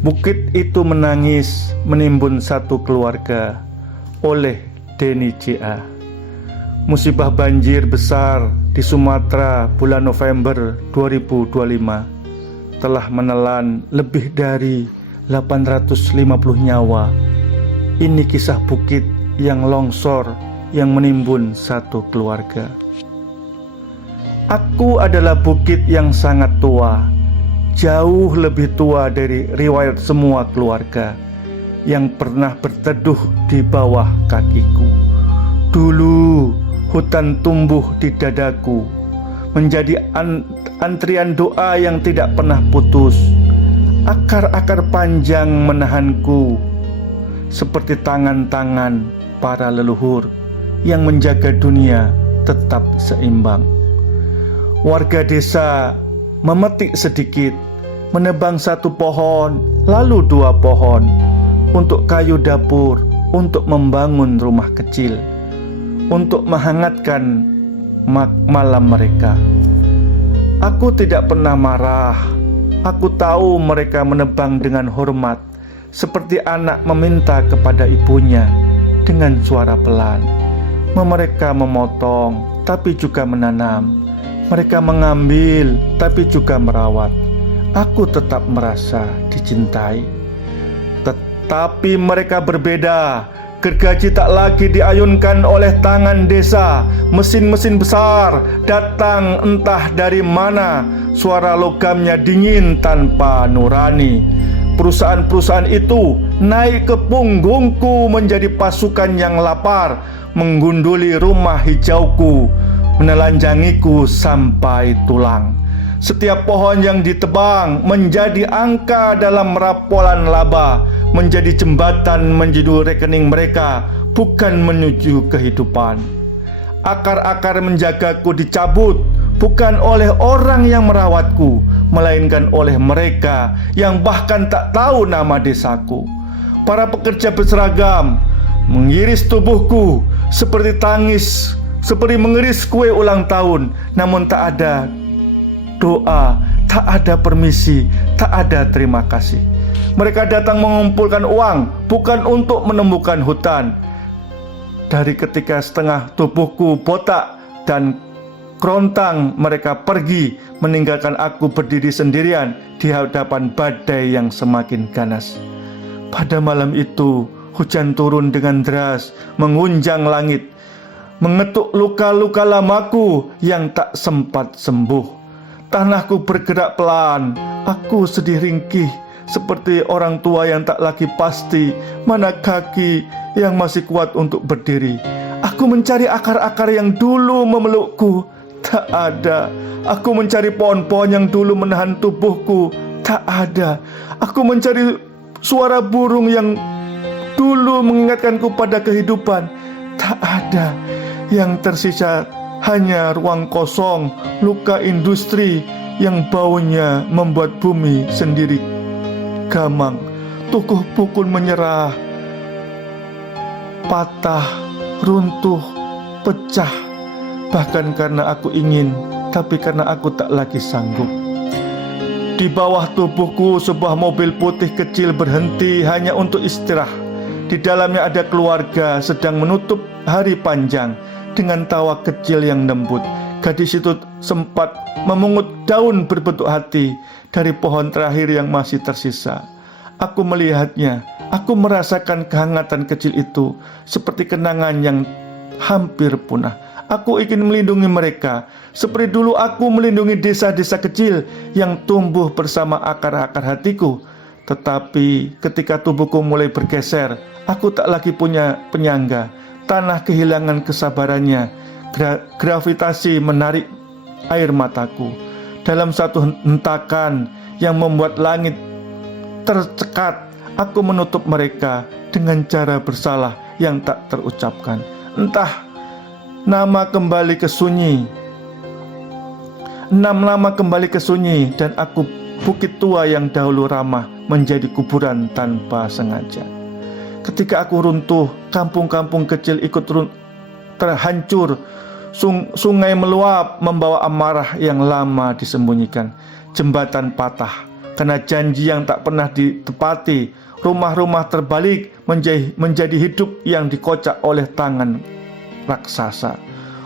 Bukit itu menangis menimbun satu keluarga. Oleh Denny J.A. Musibah banjir besar di Sumatera bulan November 2025 telah menelan lebih dari 850 nyawa. Ini kisah bukit yang longsor yang menimbun satu keluarga. Aku adalah bukit yang sangat tua, jauh lebih tua dari riwayat semua keluarga yang pernah berteduh di bawah kakiku. Dulu hutan tumbuh di dadaku, menjadi antrian doa yang tidak pernah putus. Akar-akar panjang menahanku, seperti tangan-tangan para leluhur yang menjaga dunia tetap seimbang. Warga desa memetik sedikit, menebang satu pohon, lalu dua pohon, untuk kayu dapur, untuk membangun rumah kecil, untuk menghangatkan malam mereka. Aku tidak pernah marah. Aku tahu mereka menebang dengan hormat, seperti anak meminta kepada ibunya dengan suara pelan. Mereka memotong, tapi juga menanam. Mereka mengambil, tapi juga merawat. Aku tetap merasa dicintai. Tetapi mereka berbeda. Gergaji tak lagi diayunkan oleh tangan desa. Mesin-mesin besar datang entah dari mana. Suara logamnya dingin tanpa nurani. Perusahaan-perusahaan itu naik ke punggungku menjadi pasukan yang lapar, menggunduli rumah hijauku, menelanjangiku sampai tulang. Setiap pohon yang ditebang menjadi angka dalam rapolan laba, menjadi jembatan menuju rekening mereka, bukan menuju kehidupan. Akar-akar menjagaku dicabut, bukan oleh orang yang merawatku, melainkan oleh mereka yang bahkan tak tahu nama desaku. Para pekerja berseragam mengiris tubuhku seperti tangis, seperti mengiris kue ulang tahun, namun tak ada doa, tak ada permisi, tak ada terima kasih. Mereka datang mengumpulkan uang, bukan untuk menemukan hutan. Dari ketika setengah tubuhku botak dan kerontang, mereka pergi, meninggalkan aku berdiri sendirian di hadapan badai yang semakin ganas. Pada malam itu, hujan turun dengan deras, mengunjang langit, mengetuk luka-luka lamaku yang tak sempat sembuh. Tanahku bergerak pelan, aku sedih ringkih, seperti orang tua yang tak lagi pasti mana kaki yang masih kuat untuk berdiri. Aku mencari akar-akar yang dulu memelukku, tak ada. Aku mencari pohon-pohon yang dulu menahan tubuhku, tak ada. Aku mencari suara burung yang dulu mengingatkanku pada kehidupan, tak ada. Yang tersisa hanya ruang kosong, luka industri yang baunya membuat bumi sendiri gamang. Tubuhku pun menyerah, patah, runtuh, pecah. Bahkan karena aku ingin, tapi karena aku tak lagi sanggup. Di bawah tubuhku sebuah mobil putih kecil berhenti hanya untuk istirahat. Di dalamnya ada keluarga sedang menutup hari panjang dengan tawa kecil yang lembut. Gadis itu sempat memungut daun berbentuk hati dari pohon terakhir yang masih tersisa. Aku melihatnya, aku merasakan kehangatan kecil itu, seperti kenangan yang hampir punah. Aku ingin melindungi mereka, seperti dulu aku melindungi desa-desa kecil yang tumbuh bersama akar-akar hatiku. Tetapi ketika tubuhku mulai bergeser, aku tak lagi punya penyangga. Tanah kehilangan kesabarannya. Gravitasi menarik air mataku dalam satu hentakan yang membuat langit tercekat. Aku menutup mereka dengan cara bersalah yang tak terucapkan. Entah nama kembali ke sunyi. 6 nama kembali ke sunyi, dan aku bukit tua yang dahulu ramah menjadi kuburan tanpa sengaja. Ketika aku runtuh, kampung-kampung kecil ikut terhancur. Sungai meluap membawa amarah yang lama disembunyikan. Jembatan patah, karena janji yang tak pernah ditepati. Rumah-rumah terbalik menjadi hidup yang dikocak oleh tangan raksasa.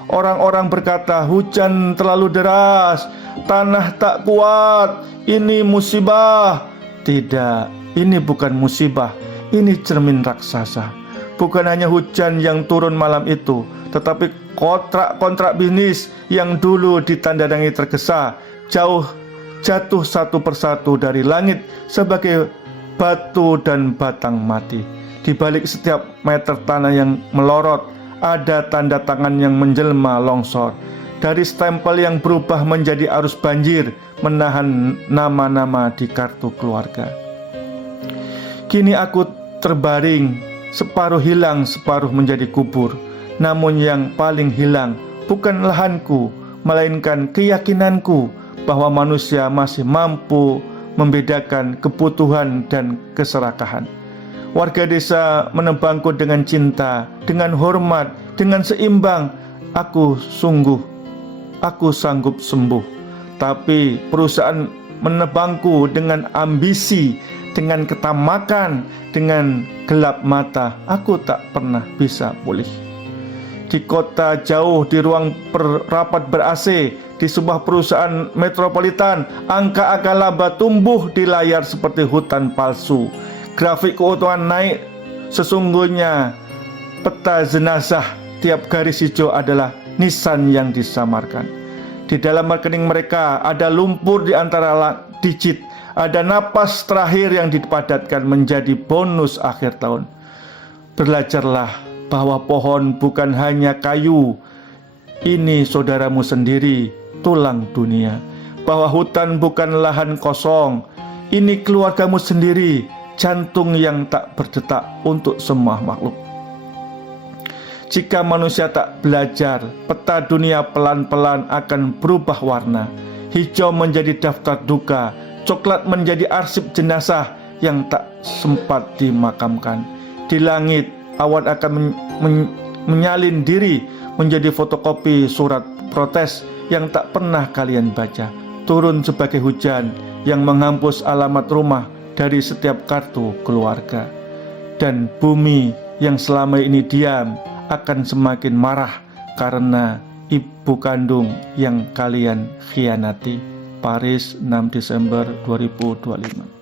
Orang-orang berkata, hujan terlalu deras, tanah tak kuat, ini musibah. Tidak, ini bukan musibah, ini cermin raksasa. Bukan hanya hujan yang turun malam itu, tetapi kontrak-kontrak bisnis yang dulu ditandatangi tergesa jatuh satu persatu dari langit sebagai batu dan batang mati. Di balik setiap meter tanah yang melorot, ada tanda tangan yang menjelma longsor. Dari stempel yang berubah menjadi arus banjir, menahan nama-nama di kartu keluarga. Kini aku terbaring, separuh hilang, separuh menjadi kubur. Namun yang paling hilang bukan lahanku, melainkan keyakinanku bahwa manusia masih mampu membedakan kebutuhan dan keserakahan. Warga desa menebangku dengan cinta, dengan hormat, dengan seimbang. Aku sanggup sembuh. Tapi perusahaan menebangku dengan ambisi, dengan ketamakan, dengan gelap mata. Aku tak pernah bisa pulih. Di kota jauh, di ruang rapat ber-AC, di sebuah perusahaan metropolitan, angka-angka laba tumbuh di layar seperti hutan palsu. Grafik keutuhan naik, sesungguhnya peta jenazah. Tiap garis hijau adalah nisan yang disamarkan. Di dalam rekening mereka ada lumpur di antara digit, ada napas terakhir yang dipadatkan menjadi bonus akhir tahun. Belajarlah bahwa pohon bukan hanya kayu, ini saudaramu sendiri, tulang dunia. Bahwa hutan bukan lahan kosong, ini keluargamu sendiri, jantung yang tak berdetak untuk semua makhluk. Jika manusia tak belajar, peta dunia pelan-pelan akan berubah warna. Hijau menjadi daftar duka, coklat menjadi arsip jenazah yang tak sempat dimakamkan. Di langit, awan akan menyalin diri menjadi fotokopi surat protes yang tak pernah kalian baca. Turun sebagai hujan yang menghapus alamat rumah dari setiap kartu keluarga. Dan bumi yang selama ini diam akan semakin marah karena ibu kandung yang kalian khianati. Paris, 6 Desember 2025.